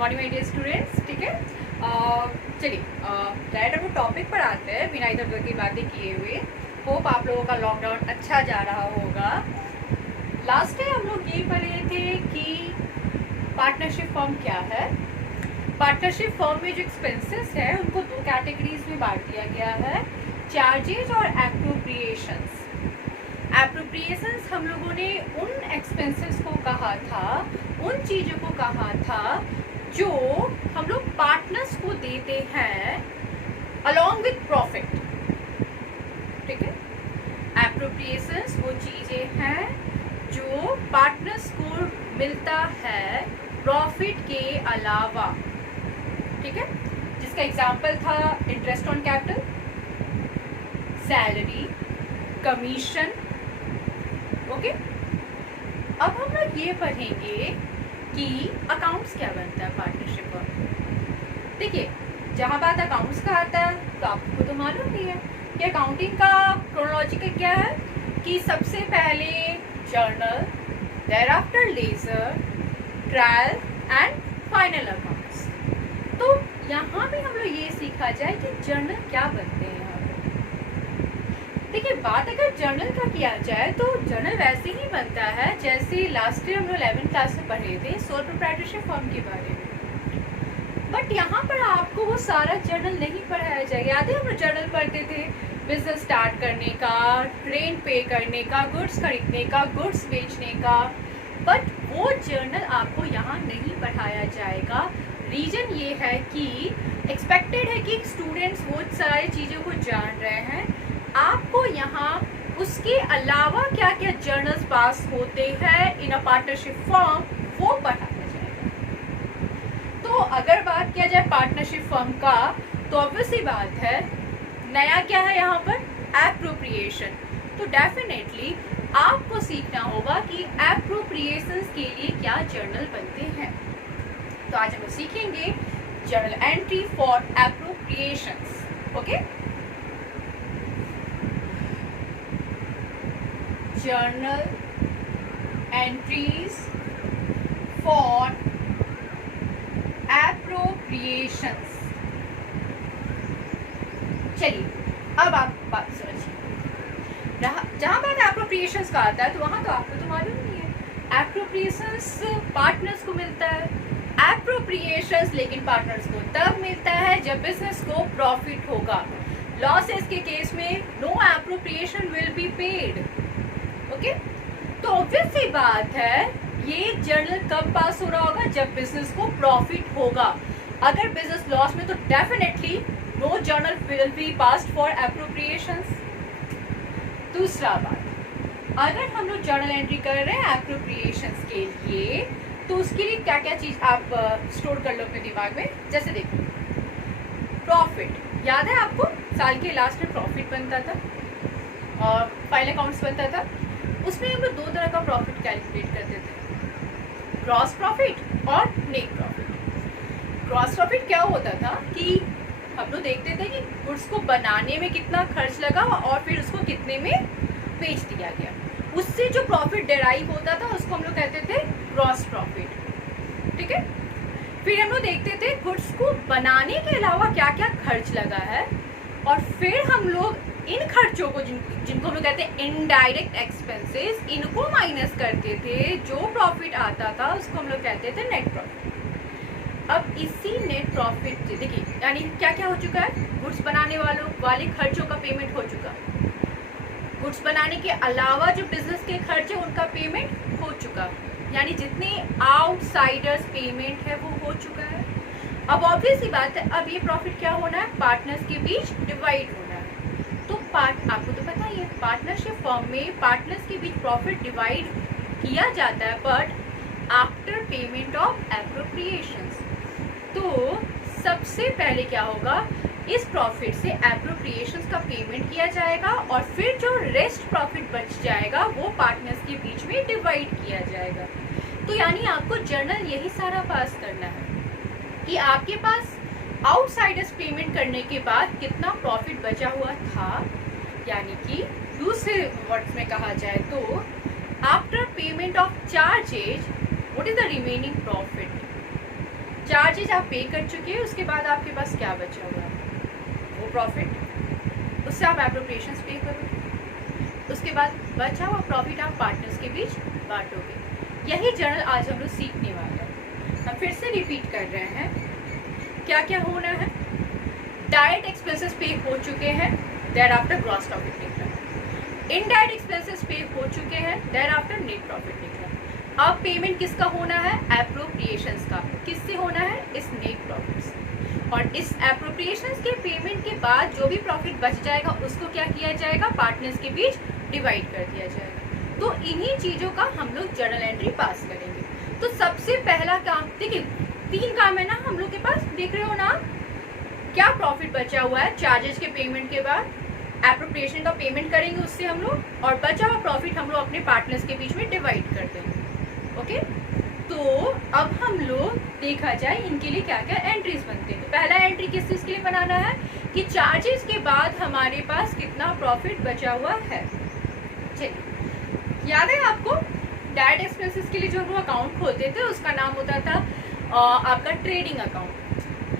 Morning my dear students. ठीक है, चलिए डायरेक्ट हम टॉपिक पर आते हैं बिना इधर उधर की बातें किए हुए। होप आप लोगों का लॉकडाउन अच्छा जा रहा होगा। लास्ट टाइम हम लोग ये पढ़ रहे थे कि पार्टनरशिप फर्म क्या है। पार्टनरशिप फर्म में जो एक्सपेंसेस है उनको दो कैटेगरीज में बांट दिया गया है, चार्जेस और एप्रोप्रिएशंस। एप्रोप्रिएशंस हम लोगों ने उन एक्सपेंसेस को कहा था, उन चीज़ों को कहा था जो हम लोग पार्टनर्स को देते हैं अलॉन्ग विथ प्रॉफिट। ठीक है, एप्रोप्रिएशंस वो चीज़ें हैं जो पार्टनर्स को मिलता है प्रॉफिट के अलावा। ठीक है, जिसका एग्जाम्पल था interest on capital, salary, commission. Okay, अब हम लोग ये पढ़ेंगे कि अकाउंट्स क्या बनता है पार्टनरशिप पर। देखिए, जहाँ बात अकाउंट्स का आता है तो आपको तो मालूम ही है कि अकाउंटिंग का क्रोनोलॉजिकल क्या है कि सबसे पहले journal, thereafter ledger, trial and final accounts. तो यहाँ भी हम लोग ये सीखा जाए कि जर्नल क्या बनते हैं। देखिए, बात अगर जर्नल का किया जाए तो जर्नल वैसे ही बनता है जैसे लास्ट ईयर हम लोग 11th क्लास में पढ़े थे सोल प्रोप्राइटरशिप फर्म के बारे में। बट यहाँ पर आपको वो सारा जर्नल नहीं पढ़ाया जाएगा। याद है हम लोग जर्नल पढ़ते थे बिजनेस स्टार्ट करने का, रेंट पे करने का, गुड्स खरीदने का, गुड्स बेचने का। बट वो जर्नल आपको यहाँ नहीं पढ़ाया जाएगा। रीजन ये है कि एक्सपेक्टेड है कि स्टूडेंट्स वो सारी चीज़ों को जान रहे हैं। आपको यहाँ उसके अलावा क्या क्या जर्नल्स पास होते हैं इन अ पार्टनरशिप फर्म वो पढ़ाया जाएगा। तो अगर बात किया जाए पार्टनरशिप फर्म का तो ऑब्वियसली बात है नया क्या है यहाँ पर, एप्रोप्रिएशन। तो डेफिनेटली आपको सीखना होगा कि एप्रोप्रिएशंस के लिए क्या जर्नल बनते हैं। तो आज हम सीखेंगे journal entry for appropriations. Okay, journal entries for appropriations। चलिए अब आप बात समझिए। जहां बात एप्रोप्रिएशंस का आता है तो वहां तो आपको तो मालूम नहीं है एप्रोप्रिएशंस पार्टनर्स को मिलता है। एप्रोप्रिएशंस लेकिन पार्टनर्स को तब मिलता है जब बिजनेस को प्रॉफिट होगा। लॉसेस के केस में no appropriation will be paid. Okay, तो ऑब्वियस सी बात है ये जर्नल कब पास हो रहा होगा, जब बिजनेस को प्रॉफिट होगा। अगर बिजनेस लॉस में तो definitely no journal will be passed for appropriations. दूसरा बात, अगर हम लोग जर्नल एंट्री कर रहे हैं एप्रोप्रिएशंस के लिए तो उसके लिए क्या क्या चीज आप स्टोर कर लो अपने दिमाग में। जैसे देखो, प्रॉफिट याद है आपको, साल के लास्ट में प्रॉफिट बनता था और फाइनल अकाउंट्स बनता था। उसमें हम लोग दो तरह का प्रॉफिट कैलकुलेट करते थे, ग्रॉस प्रॉफिट और नेट प्रॉफिट। ग्रॉस प्रॉफिट क्या होता था कि हम लोग देखते थे कि गुड्स को बनाने में कितना खर्च लगा और फिर उसको कितने में बेच दिया गया। उससे जो प्रॉफिट डेराइव होता था उसको हम लोग कहते थे ग्रॉस प्रॉफिट। ठीक है, फिर हम लोग देखते थे गुड्स को बनाने के अलावा क्या क्या खर्च लगा है और फिर हम लोग इन खर्चों को जिनको हम लोग कहते हैं इनडायरेक्ट एक्सपेंसेस, इनको माइनस करते थे। जो प्रॉफिट आता था उसको हम लोग कहते थे नेट प्रॉफिट। अब इसी नेट प्रॉफिट देखिए यानी क्या क्या हो चुका है, गुड्स बनाने वाले खर्चों का पेमेंट हो चुका, गुड्स बनाने के अलावा जो बिजनेस के खर्च है उनका पेमेंट हो चुका, यानी जितने आउटसाइडर्स पेमेंट है वो हो चुका है। अब ऑब्वियस ही बात है अब ये प्रॉफिट क्या होना है, पार्टनर्स के बीच डिवाइड होना है। तो आपको तो पता ही है पार्टनरशिप फर्म में पार्टनर्स के बीच प्रॉफिट डिवाइड किया जाता है but after payment of appropriations. तो सबसे पहले क्या होगा, इस प्रॉफिट से एप्रोप्रिएशंस का पेमेंट किया जाएगा और फिर जो रेस्ट प्रॉफिट बच जाएगा वो पार्टनर्स के बीच में डिवाइड किया जाएगा। तो यानी आपको जर्नल यही सारा पास करना है कि आपके पास आउटसाइडर्स पेमेंट करने के बाद कितना प्रॉफिट बचा हुआ था, यानी कि दूसरे वर्ड्स में कहा जाए तो after payment of charges what is the remaining profit. Charges आप पे कर चुके हैं, उसके बाद आपके पास क्या बचा हुआ है, वो प्रॉफिट, उससे आप एप्रोप्रिएशंस पे करोगे, उसके बाद बचा हुआ प्रॉफिट आप पार्टनर्स के बीच बांटोगे। यही जर्नल आज हम लोग सीखने वाले हैं। हम फिर से रिपीट कर रहे हैं क्या क्या होना है। डायरेक्ट एक्सपेंसेस पे हो चुके हैं, देयर आफ्टर ग्रॉस प्रॉफिट निकला। इनडायरेक्ट एक्सपेंसेस पे हो चुके हैं, देयर आफ्टर नेट प्रॉफिट निकला। अब पेमेंट किसका होना है, एप्रोप्रिएशंस का। किससे होना है, इस नेट प्रॉफिट से। और इस एप्रोप्रिएशंस के पेमेंट के बाद जो भी प्रॉफिट बच जाएगा उसको क्या किया जाएगा, पार्टनर्स के बीच डिवाइड कर दिया जाएगा। तो इन्हीं चीजों का हम लोग जर्नल एंट्री पास करेंगे। तो सबसे पहला काम, देखिए 3 काम है ना हम लोग के पास, देख रहे हो ना, क्या प्रॉफिट बचा हुआ है चार्जेस के पेमेंट के बाद, एप्रोप्रिएशन का पेमेंट करेंगे उससे हम लोग, और बचा हुआ प्रॉफिट हम लोग अपने पार्टनर्स के बीच में डिवाइड कर देंगे। ओके, तो अब हम लोग देखा जाए इनके लिए क्या क्या एंट्रीज बनते हैं। पहला एंट्री किस चीज के लिए बनाना है कि चार्जेस के बाद हमारे पास कितना प्रॉफिट बचा हुआ है। चलिए, याद है आपको डायरेक्ट एक्सपेंसेस के लिए जो हम अकाउंट खोलते थे उसका नाम होता था आपका ट्रेडिंग अकाउंट।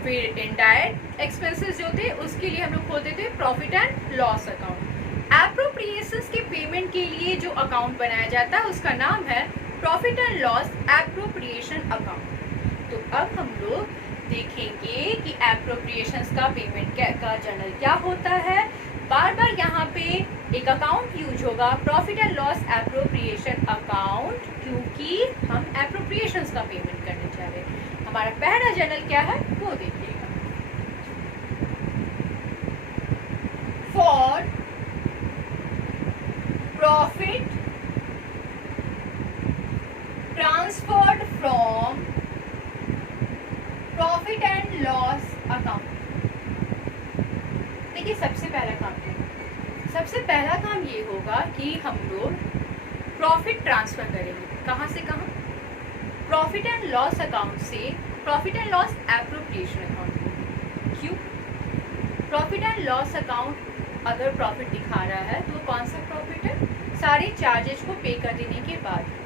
फिर इनडायरेक्ट एक्सपेंसेस जो थे उसके लिए हम लोग खोलते थे profit and loss account. Appropriations के पेमेंट के लिए जो अकाउंट बनाया जाता है उसका नाम है profit and loss appropriation account. तो अब हम लोग देखेंगे कि एप्रोप्रिएशंस का पेमेंट का जर्नल क्या होता है। बार बार यहाँ पे एक अकाउंट यूज होगा, profit and loss appropriation account, क्योंकि हम एप्रोप्रिएशंस का पेमेंट करने जा रहे हैं। हमारा पहला जर्नल क्या है वो देखिएगा। For profit transferred from profit and loss account. देखिए सबसे पहला काम क्या है, सबसे पहला काम ये होगा कि हम लोग प्रॉफिट ट्रांसफर करेंगे। कहाँ से कहाँ, प्रॉफिट एंड लॉस अकाउंट से profit and loss appropriation account में। क्यों, प्रॉफिट एंड लॉस अकाउंट अगर प्रॉफिट दिखा रहा है तो कौन सा प्रॉफिट है, सारे चार्जेस को पे कर देने के बाद।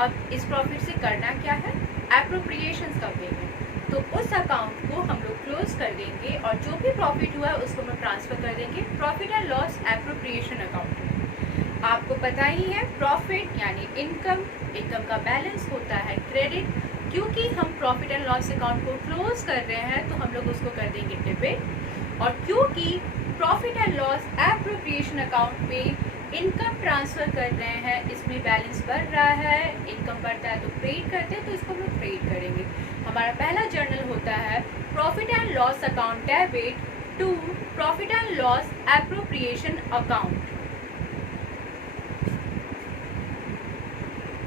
अब इस प्रॉफिट से करना क्या है, एप्रोप्रिएशंस का पेमेंट। तो उस अकाउंट को हम लोग क्लोज कर देंगे और जो भी प्रॉफिट हुआ है उसको हम ट्रांसफर कर देंगे profit and loss appropriation account में। आपको पता ही है प्रॉफिट यानी इनकम, इनकम का बैलेंस होता है क्रेडिट। क्योंकि हम प्रॉफिट एंड लॉस अकाउंट को क्लोज कर रहे हैं तो हम लोग उसको कर देंगे डेबिट। और क्योंकि profit and loss appropriation account में इनकम ट्रांसफर कर रहे हैं, इसमें बैलेंस बढ़ रहा है, इनकम बढ़ता है तो क्रेडिट करते हैं, तो इसको हम लोग क्रेडिट करेंगे। हमारा पहला जर्नल होता है profit and loss account debit to profit and loss appropriation account.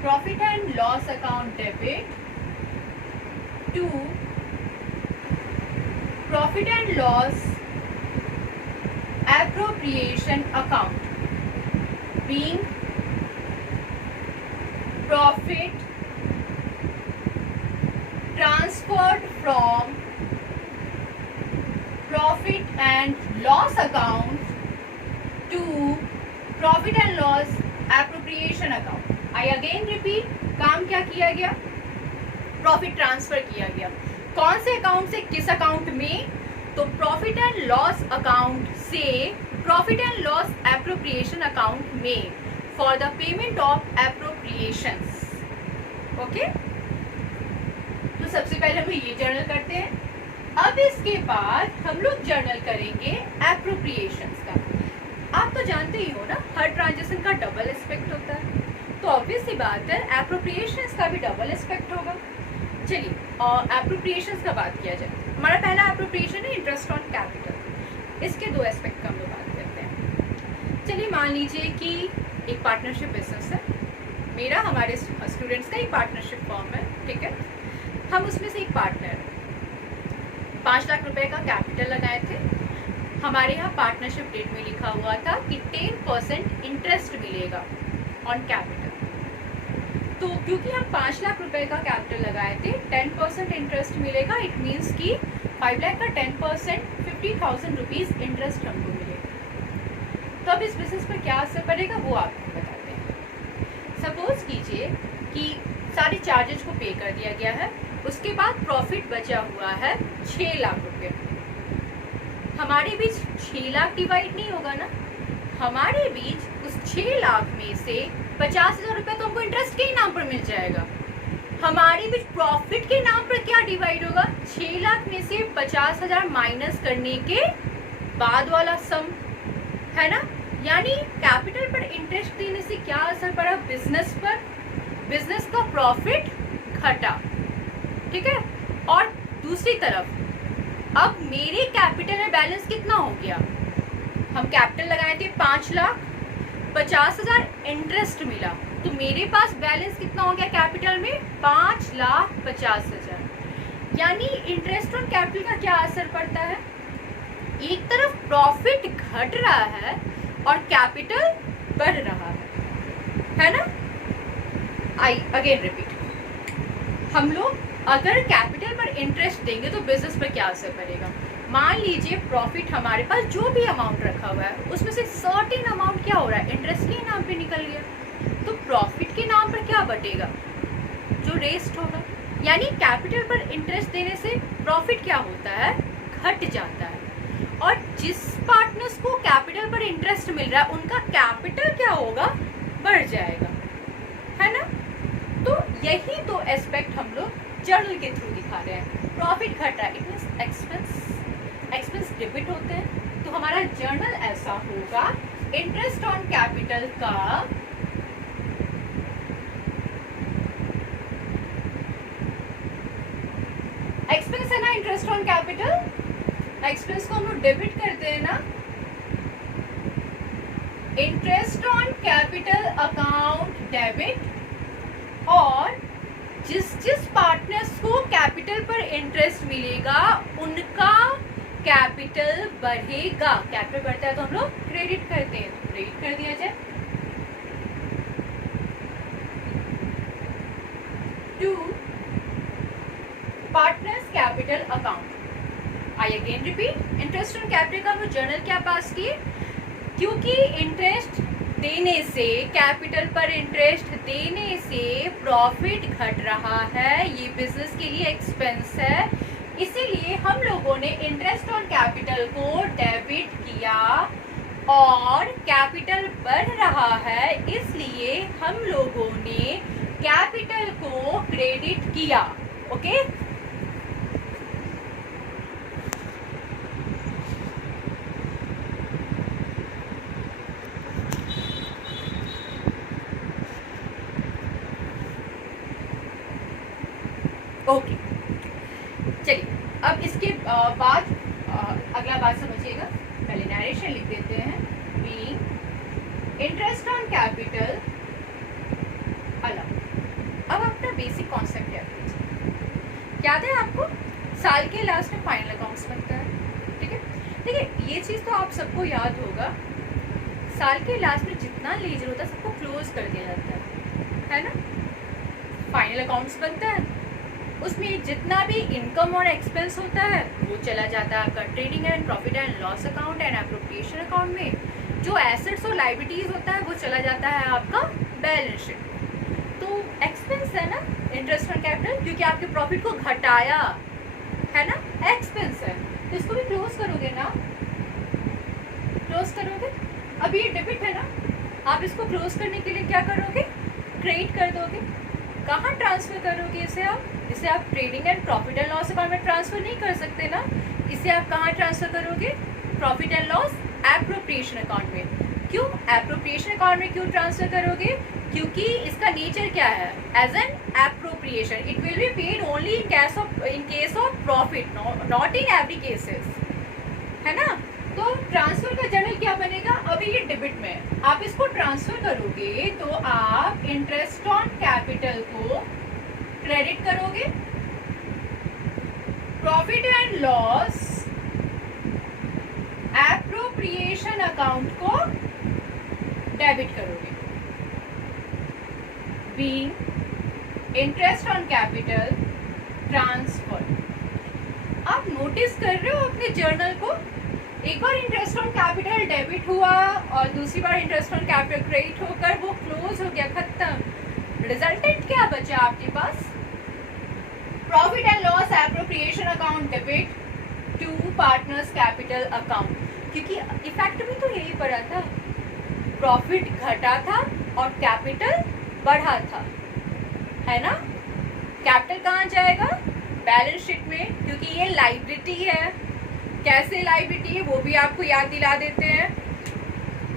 Profit and loss account debit to profit and loss appropriation account, being profit transferred from profit and loss account to profit and loss appropriation account. I again repeat, काम क्या किया गया, profit transfer किया गया। कौन से account से किस अकाउंट में, तो प्रॉफिट एंड लॉस अकाउंट से profit and loss appropriation account में for the payment of appropriations. Okay, तो सबसे पहले हम ये जर्नल करते हैं। अब इसके बाद हम लोग जर्नल करेंगे एप्रोप्रिएशंस का। आप तो जानते ही हो ना, हर ट्रांजेक्शन का डबल एस्पेक्ट होता है, तो ऑब्वियस सी बात है एप्रोप्रिएशंस का भी डबल एस्पेक्ट होगा। चलिए, और एप्रोप्रिएशंस का बात किया जाए। हमारा पहला एप्रोप्रिएशन है इंटरेस्ट ऑन कैपिटल। इसके 2 एस्पेक्ट का हम लोग बात करते हैं। चलिए, मान लीजिए कि एक पार्टनरशिप बिजनेस है मेरा, हमारे स्टूडेंट्स का एक पार्टनरशिप फॉर्म है, ठीक है। हम उसमें से एक पार्टनर 5 लाख रुपए का कैपिटल लगाए थे। हमारे यहाँ पार्टनरशिप डेट में लिखा हुआ था कि 10% इंटरेस्ट मिलेगा ऑन कैपिटल। तो क्योंकि हम 5 लाख रुपए का कैपिटल लगाए थे, 10% इंटरेस्ट मिलेगा। इट मीन्स कि 5 लाख का 10% 50,000 रुपीज इंटरेस्ट हमको मिलेगा। तो अब इस बिजनेस पर क्या असर पड़ेगा वो आपको बताते हैं। सपोज कीजिए कि सारे चार्जेस को पे कर दिया गया है, उसके बाद प्रॉफिट बचा हुआ है 6 लाख रुपए। हमारे बीच 6 लाख डिवाइड नहीं होगा ना, हमारे बीच उस 6 लाख में से 50,000 रुपया तो हमको इंटरेस्ट के ही नाम पर मिल जाएगा। हमारे बीच प्रॉफिट के नाम पर क्या डिवाइड होगा, 6 लाख में से 50,000 माइनस करने के बाद वाला सम, है ना। यानी कैपिटल पर इंटरेस्ट देने से क्या असर पड़ा बिजनेस पर, बिजनेस का प्रॉफिट घटा, ठीक है। और दूसरी तरफ अब मेरे कैपिटल में बैलेंस कितना हो गया, हम कैपिटल लगाए थे 5 लाख, 50,000 इंटरेस्ट मिला, तो मेरे पास बैलेंस कितना हो गया कैपिटल में 5,50,000। यानी इंटरेस्ट ऑन कैपिटल का क्या असर पड़ता है, एक तरफ प्रॉफिट घट रहा है और कैपिटल बढ़ रहा है ना। आई अगेन रिपीट, हम लोग अगर कैपिटल पर इंटरेस्ट देंगे तो बिजनेस पर क्या असर पड़ेगा। मान लीजिए प्रॉफिट हमारे पास जो भी अमाउंट रखा हुआ है उसमें से सर्टेन अमाउंट क्या हो रहा है, इंटरेस्ट के नाम पे निकल गया, तो प्रॉफिट के नाम पर क्या बटेगा, जो रेस्ट होगा। यानी कैपिटल पर इंटरेस्ट देने से प्रॉफिट क्या होता है, घट जाता है। और जिस पार्टनर्स को कैपिटल पर इंटरेस्ट मिल रहा है उनका कैपिटल क्या होगा, बढ़ जाएगा, है ना। तो यही तो एस्पेक्ट हम लोग जर्नल के थ्रू दिखा रहे हैं। प्रॉफिट घट रहा है, इट मींस एक्सपेंस डेबिट होते हैं, तो हमारा जर्नल ऐसा होगा, इंटरेस्ट ऑन कैपिटल का एक्सपेंस है ना, इंटरेस्ट ऑन कैपिटल, एक्सपेंस को हम लोग डेबिट करते हैं ना, interest on capital account debit. और जिस पार्टनर्स को कैपिटल पर इंटरेस्ट मिलेगा उनका कैपिटल बढ़ेगा, कैपिटल बढ़ता है तो हम लोग क्रेडिट करते हैं, तो क्रेडिट कर दिया जाए। To partners capital account, I again repeat, interest on capital का हम जर्नल क्या पास किए, क्योंकि इंटरेस्ट देने से, कैपिटल पर इंटरेस्ट देने से प्रॉफिट घट रहा है, ये बिजनेस के लिए एक्सपेंस है, इसीलिए हम लोगों ने इंटरेस्ट ऑन कैपिटल को डेबिट किया। और कैपिटल बढ़ रहा है इसलिए हम लोगों ने कैपिटल को क्रेडिट किया, ओके। ओके चलिए, अब इसके बाद अगला बात समझिएगा, पहले नरेशन लिख देते हैं। Being interest on capital allow. अब अपना बेसिक कॉन्सेप्ट याद कीजिए, याद है आपको, साल के लास्ट में फाइनल अकाउंट्स बनता है, ठीक है। देखिए ये चीज़ तो आप सबको याद होगा, साल के लास्ट में जितना लेजर होता है सबको क्लोज कर दिया जाता है ना। फाइनल अकाउंट्स बनता है, उसमें जितना भी इनकम और एक्सपेंस होता है वो चला जाता है आपका trading and profit and loss account and appropriation account में। जो एसेट्स और लायबिलिटीज होता है वो चला जाता है आपका बैलेंस शीट। तो एक्सपेंस है ना इंटरेस्ट ऑन कैपिटल, क्योंकि आपके प्रॉफिट को घटाया है ना, एक्सपेंस है, तो इसको भी क्लोज करोगे ना, क्लोज करोगे। अब ये डेबिट है ना, आप इसको क्लोज करने के लिए क्या करोगे, क्रेडिट कर दोगे। कहाँ ट्रांसफर करोगे इसे आप trading and profit and loss account में ट्रांसफर नहीं कर सकते ना, इसे आप कहाँ ट्रांसफर करोगे, profit and loss appropriation account में। क्यों एप्रोप्रिएशन अकाउंट में क्यों ट्रांसफर करोगे, क्योंकि इसका नेचर क्या है, as an appropriation, it will be paid only in case of profit, not in every cases, है ना। तो ट्रांसफर का जर्नल क्या बनेगा, अभी ये डेबिट में है, आप इसको ट्रांसफर करोगे तो आप इंटरेस्ट ऑन कैपिटल को क्रेडिट करोगे, profit and loss appropriation account को डेबिट करोगे। Being interest on capital transfer. आप नोटिस कर रहे हो अपने जर्नल को, एक बार इंटरेस्ट ऑन कैपिटल डेबिट हुआ और दूसरी बार इंटरेस्ट ऑन कैपिटल क्रेडिट होकर वो क्लोज हो गया, खत्म। रिजल्टेंट क्या बचा आपके पास, profit and loss appropriation account debit to partners capital account, क्योंकि इफेक्ट में तो यही पड़ा था, प्रॉफिट घटा था और कैपिटल बढ़ा था, है ना। कैपिटल कहाँ जाएगा, बैलेंस शीट में, क्योंकि ये लायबिलिटी है। कैसे लायबिलिटी है वो भी आपको याद दिला देते हैं।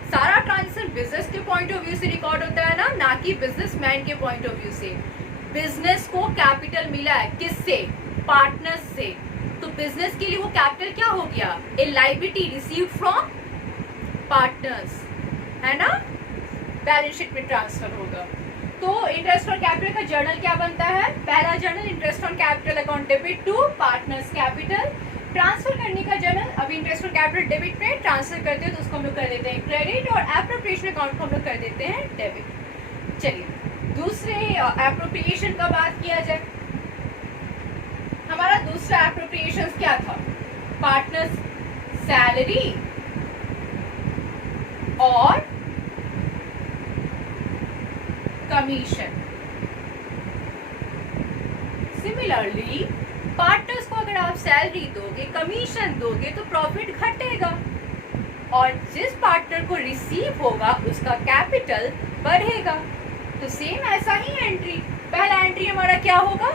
सारा ट्रांजेक्शन बिजनेस के पॉइंट ऑफ व्यू से रिकॉर्ड होता है ना कि बिजनेसमैन के पॉइंट ऑफ व्यू से। बिजनेस को कैपिटल मिला है किससे, पार्टनर्स से, तो बिजनेस के लिए वो कैपिटल क्या हो गया, a liability received from partners, है ना, बैलेंस शीट में ट्रांसफर होगा। तो इंटरेस्ट ऑन कैपिटल का जर्नल क्या बनता है, पहला journal interest on capital account debit to partners capital. Transfer करने का जर्नल, अभी इंटरेस्ट ऑन कैपिटल डेबिट में ट्रांसफर करते हैं तो उसको हम लोग कर देते हैं क्रेडिट, और एप्रोप्रिएशन अकाउंट को हम लोग कर देते हैं डेबिट। चलिए दूसरे एप्रोप्रिएशन का बात किया जाए। हमारा दूसरा एप्रोप्रिएशन क्या था, पार्टनर्स सैलरी और कमीशन। सिमिलरली पार्टनर्स को अगर आप सैलरी दोगे, कमीशन दोगे तो प्रॉफिट घटेगा, और जिस पार्टनर को रिसीव होगा उसका कैपिटल बढ़ेगा। तो सेम ऐसा ही एंट्री, पहला एंट्री हमारा क्या होगा,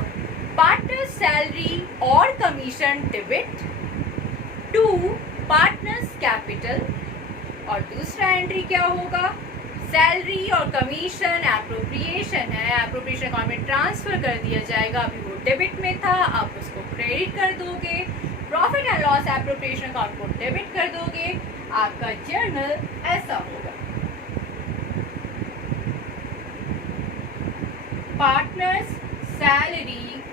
पार्टनर सैलरी और commission debit to partners capital, और दूसरा एंट्री क्या होगा, सैलरी और कमीशन एप्रोप्रिएशन है, एप्रोप्रिएशन अकाउंट में ट्रांसफर कर दिया जाएगा। अभी वो डेबिट में था, आप उसको क्रेडिट कर दोगे, profit and loss appropriation account को डेबिट कर दोगे, आपका जर्नल ऐसा होगा, partners salary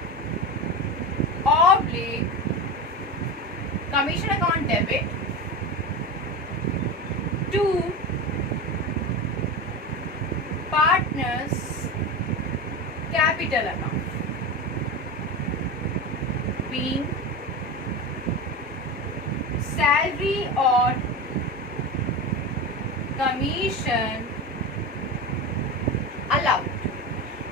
oblique commission account debit to partners capital account, being salary और कमीशन अलाउड।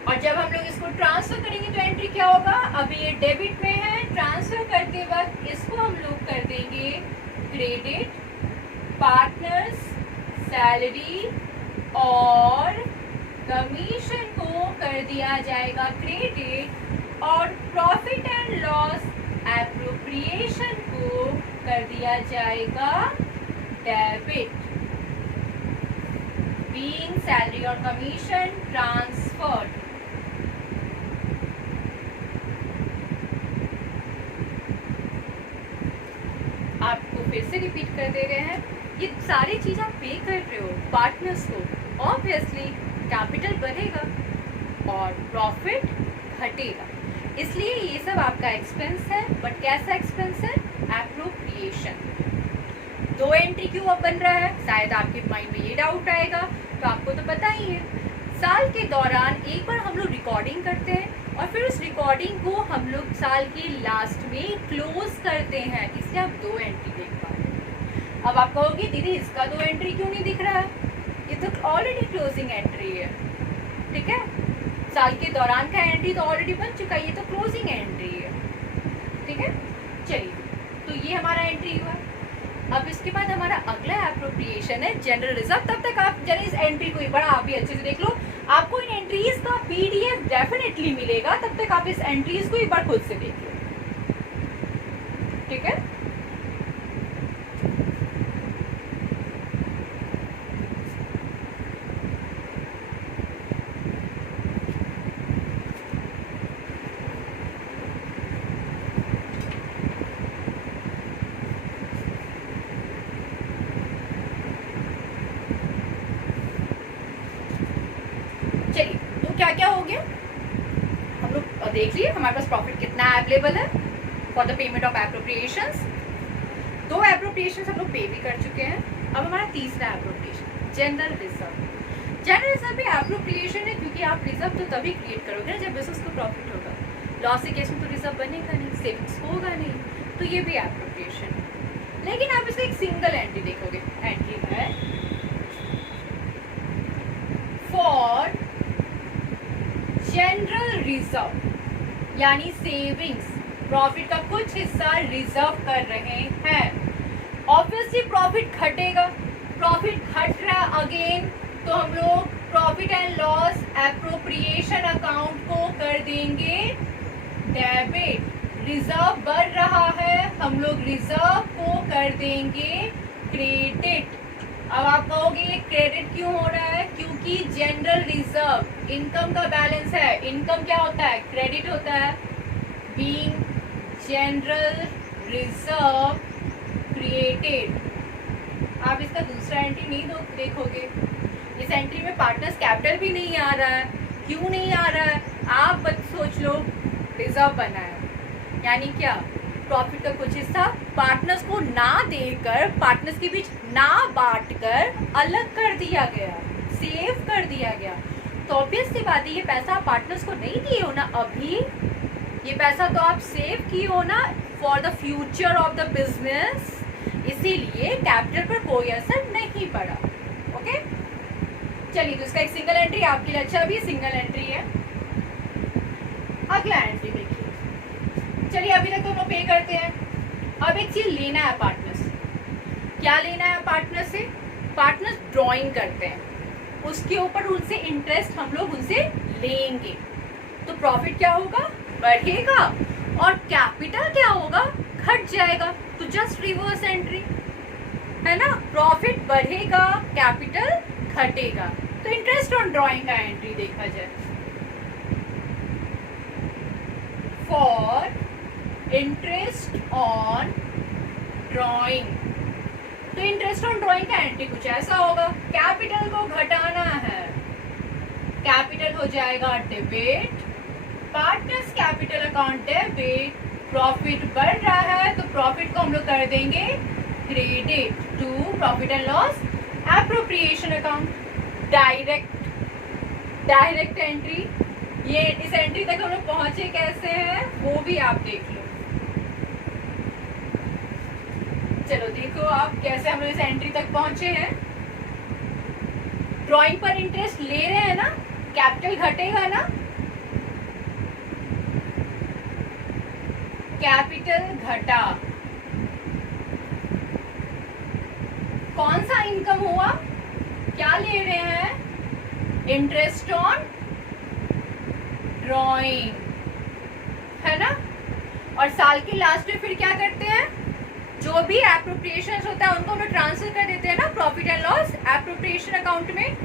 और जब हम लोग इसको ट्रांसफर करेंगे तो एंट्री क्या होगा, अभी ये डेबिट में है, ट्रांसफर करते वक्त इसको हम लोग कर देंगे क्रेडिट, पार्टनर्स सैलरी और कमीशन को कर दिया जाएगा क्रेडिट, और प्रॉफिट एंड लॉस एप्रोप्रिएशन को कर दिया जाएगा डेबिट, बीइंग सैलरी और कमीशन ट्रांसफर्ड। आपको फिर से रिपीट कर दे रहे हैं, ये सारी चीज आप पे कर रहे हो पार्टनर्स को, ऑब्वियसली कैपिटल बढ़ेगा और प्रॉफिट घटेगा, इसलिए ये सब आपका एक्सपेंस है। बट कैसा एक्सपेंस है, एप्रोप्रिएशन। दो एंट्री क्यों अब बन रहा है, शायद आपके माइंड में ये डाउट आएगा, तो आपको तो पता ही है, साल के दौरान एक बार हम लोग रिकॉर्डिंग करते हैं और फिर उस रिकॉर्डिंग को हम लोग साल के लास्ट में क्लोज करते हैं, इसलिए आप दो एंट्री देख पा रहे हैं। अब आप कहोगे दीदी इसका दो एंट्री क्यों नहीं दिख रहा है, ये तो ऑलरेडी क्लोजिंग एंट्री है, ठीक है, साल के दौरान का एंट्री तो ऑलरेडी बन चुका है, ये तो क्लोजिंग एंट्री है, ठीक है। चलिए, तो ये हमारा एंट्री हुआ। अब इसके बाद हमारा अगला एप्रोप्रिएशन है जनरल रिजर्व। तब तक आप जरा इस एंट्री को एक बार आप भी अच्छे से देख लो, आपको इन एंट्रीज का पीडीएफ डेफिनेटली मिलेगा, तब तक आप इस एंट्रीज को एक बार खुद से देख लो, ठीक है। चलिए, तो क्या क्या हो गया हम लोग देख लिए, हमारे पास प्रॉफिट कितना अवेलेबल है for the payment of appropriations. दो एप्रोप्रिएशंस हम लोग पे भी कर चुके हैं। अब हमारा तीसरा appropriation general reserve. General reserve भी एप्रोप्रिएशन है, क्योंकि आप रिजर्व तो तभी क्रिएट करोगे ना जब बिजनेस को प्रॉफिट होगा, लॉस के केस में तो रिजर्व बनेगा नहीं, सेविंग्स होगा नहीं, तो ये भी एप्रोप्रिएशन है। लेकिन आप इसका एक सिंगल एंट्री देखोगे, एंट्री है फॉर जनरल रिजर्व, यानी सेविंग्स, प्रॉफिट का कुछ हिस्सा रिजर्व कर रहे हैं। ऑब्वियसली प्रॉफिट घटेगा, प्रॉफिट घट रहा अगेन, तो हम लोग profit and loss appropriation account को कर देंगे डेबिट। रिजर्व बढ़ रहा है, हम लोग रिजर्व को कर देंगे क्रेडिट। अब आप कहोगे ये क्रेडिट क्यों हो रहा है? क्योंकि जनरल रिजर्व इनकम का बैलेंस है। इनकम क्या होता है? क्रेडिट होता है। Being general reserve created. आप इसका दूसरा एंट्री नहीं देखोगे, इस एंट्री में पार्टनर्स कैपिटल भी नहीं आ रहा है। क्यों नहीं आ रहा है? आप बस सोच लो, रिजर्व बना है, यानी क्या? प्रॉफिट का कुछ हिस्सा पार्टनर्स को ना देकर, पार्टनर्स के बीच ना बांटकर अलग कर दिया गया, सेव कर दिया गया। तो ऑब्वियस सी बात है, ये पैसा आप पार्टनर्स को नहीं दिए हो ना अभी, ये पैसा तो आप सेव किए हो ना for the future of the business, इसीलिए कैपिटल पर कोई असर नहीं पड़ा। ओके, चलिए, तो इसका एक सिंगल एंट्री आपके लिए अच्छा भी सिंगल एंट्री है। अगला एंट्री देखिए। चलिए, अभी तक तो हम लोग पे करते हैं। अब एक चीज लेना है पार्टनर्स। क्या लेना है पार्टनर से? पार्टनर्स ड्राइंग करते हैं, उसके ऊपर उनसे इंटरेस्ट हम लोग उनसे लेंगे, तो प्रॉफिट क्या होगा? बढ़ेगा, और कैपिटल क्या होगा? घट जाएगा। तो जस्ट रिवर्स एंट्री है ना, प्रॉफिट बढ़ेगा, कैपिटल घटेगा। तो इंटरेस्ट ऑन ड्राइंग का एंट्री देखा जाए, फॉर इंटरेस्ट ऑन ड्राइंग। तो इंटरेस्ट ऑन ड्राइंग का एंट्री कुछ ऐसा होगा, कैपिटल को घटाना है, कैपिटल हो जाएगा debit, partners capital account debit, profit बढ़ रहा है तो प्रॉफिट को हम लोग कर देंगे credit to profit and loss appropriation account. Direct entry, ये इस एंट्री तक हम लोग पहुंचे कैसे हैं वो भी आप देख लो। चलो देखो आप कैसे हम लोग इस एंट्री तक पहुंचे हैं। ड्राइंग पर इंटरेस्ट ले रहे हैं ना, कैपिटल घटेगा ना, कैपिटल घटा, कौन सा इनकम हुआ? क्या ले रहे हैं? इंटरेस्ट ऑन ड्राइंग, है ना। और साल के लास्ट में फिर क्या करते हैं? जो भी एप्रोप्रिएशन होता है उनको हम लोग ट्रांसफर कर देते हैं ना profit and loss appropriation account में।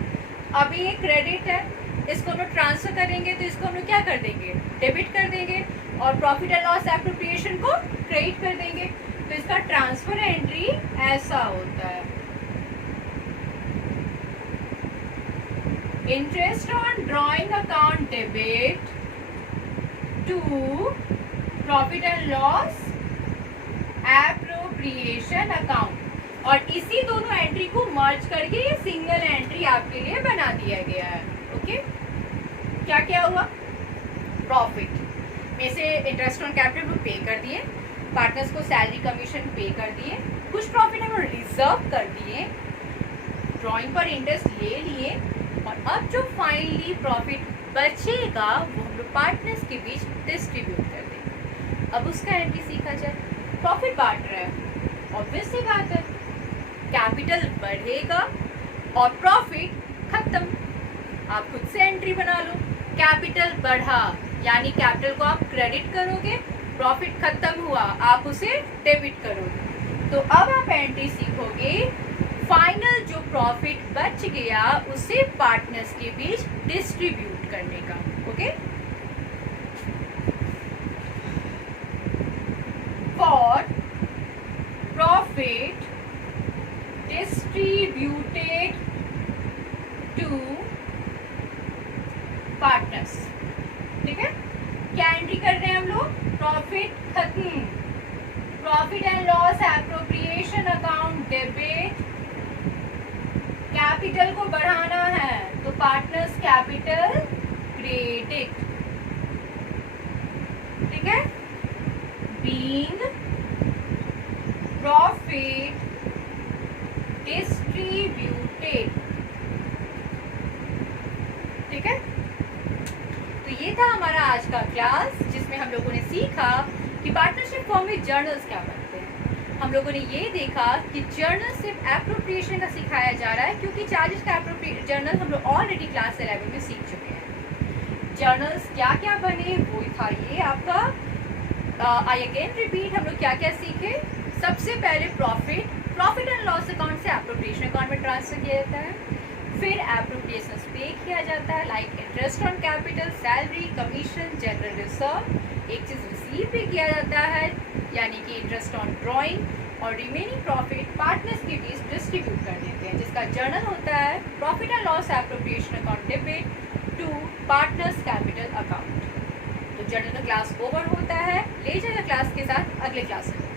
अभी ये क्रेडिट है, इसको हम लोग ट्रांसफर करेंगे तो इसको हम लोग क्या कर देंगे? डेबिट कर देंगे, और प्रॉफिट एंड लॉस एप्रोप्रिएशन को क्रेडिट कर देंगे। तो इसका ट्रांसफर एंट्री ऐसा होता है, interest on drawing account debit to profit and loss appropriation account. और इसी दोनों एंट्री को मर्ज करके ये सिंगल एंट्री आपके लिए बना दिया गया है। ओके, क्या क्या हुआ? प्रॉफिट में से इंटरेस्ट ऑन कैपिटल पे कर दिए, पार्टनर्स को सैलरी कमीशन पे कर दिए, कुछ प्रॉफिट हम रिजर्व कर दिए, ड्राइंग पर इंटरेस्ट ले लिए, और अब जो फाइनली प्रॉफिट बचेगा वो हम लोग पार्टनर्स के बीच डिस्ट्रीब्यूट कर देंगे। अब उसका एंट्री सीखा जाए। प्रॉफिट बांट रहा है, ऑब्वियस सी बात है, कैपिटल बढ़ेगा और प्रॉफिट खत्म। आप खुद से एंट्री बना लो, कैपिटल बढ़ा यानी कैपिटल को आप क्रेडिट करोगे, प्रॉफिट खत्म हुआ आप उसे डेबिट करोगे। तो अब आप एंट्री सीखोगे, फाइनल जो प्रॉफिट बच गया उसे पार्टनर्स के बीच डिस्ट्रीब्यूट करने का। Okay, for profit distributed to partners. ठीक है, क्या एंट्री कर रहे हैं हम लोग? प्रॉफिट खत्म, profit and loss appropriation account debit, capital को बढ़ाना है तो पार्टनर्स कैपिटल क्रेडिट। ठीक है, बीइंग प्रॉफिट डिस्ट्रीब्यूटेड। ठीक है, तो ये था हमारा आज का क्लास, जिस जिसमें हम लोगों ने सीखा कि पार्टनरशिप फॉर्म में जर्नल्स क्या बनते हैं। हम लोगों ने ये देखा कि जर्नल सिर्फ एप्रोप्रिएशन का सिखाया जा रहा है, क्योंकि चार्जेस का जर्नल हम लोग ऑलरेडी क्लास 11 में सीख चुके हैं। जर्नल्स क्या क्या बने वो था ये आपका। आई अगेन रिपीट, हम लोग क्या क्या सीखे। सबसे पहले प्रॉफिट एंड लॉस अकाउंट से एप्रोप्रिएशन अकाउंट में ट्रांसफर किया जाता है। फिर एप्रोप्रिएशन पे किया जाता है, like interest on capital, salary, commission, general reserve. एक चीज़ रिसीव भी किया जाता है, यानी कि इंटरेस्ट ऑन ड्राइंग, और रिमेनिंग प्रॉफिट पार्टनर्स के बीच डिस्ट्रीब्यूट कर देते हैं, जिसका जर्नल होता है profit and loss appropriation account debit to partners capital account. तो जर्नल का क्लास ओवर होता है। ले जाएगा क्लास के साथ अगले क्लास में।